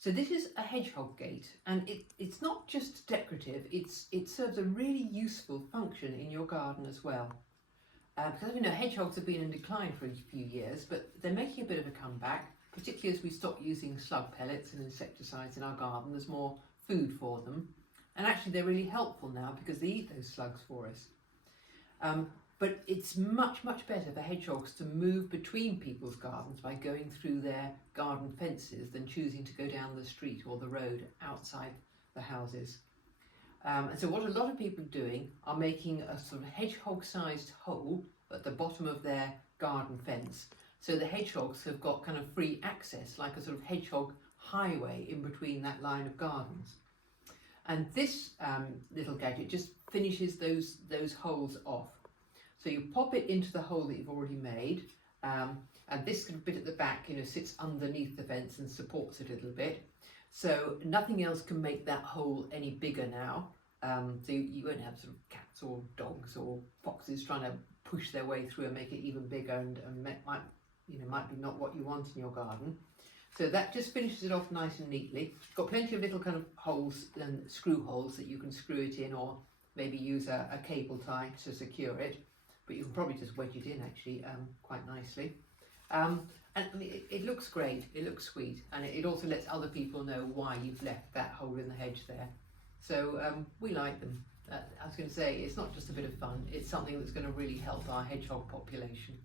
So this is a hedgehog gate, and it's not just decorative, it serves a really useful function in your garden as well. Because we know hedgehogs have been in decline for a few years, but they're making a bit of a comeback, particularly as we stop using slug pellets and insecticides in our garden. There's more food for them, and actually they're really helpful now because they eat those slugs for us. But it's much better for hedgehogs to move between people's gardens by going through their garden fences than choosing to go down the street or the road outside the houses. And so what a lot of people are doing are making a sort of hedgehog-sized hole at the bottom of their garden fence. So the hedgehogs have got kind of free access, like a sort of hedgehog highway in between that line of gardens. And this little gadget just finishes those holes off. So you pop it into the hole that you've already made, and this kind of bit at the back, sits underneath the fence and supports it a little bit. So nothing else can make that hole any bigger now. So you won't have sort of cats or dogs or foxes trying to push their way through and make it even bigger, and might be not what you want in your garden. So that just finishes it off nice and neatly. It's got plenty of little kind of holes and screw holes that you can screw it in, or maybe use a cable tie to secure it. But you can probably just wedge it in actually quite nicely. And it looks great, it looks sweet, and it also lets other people know why you've left that hole in the hedge there. So we like them. I was going to say, it's not just a bit of fun, it's something that's going to really help our hedgehog population.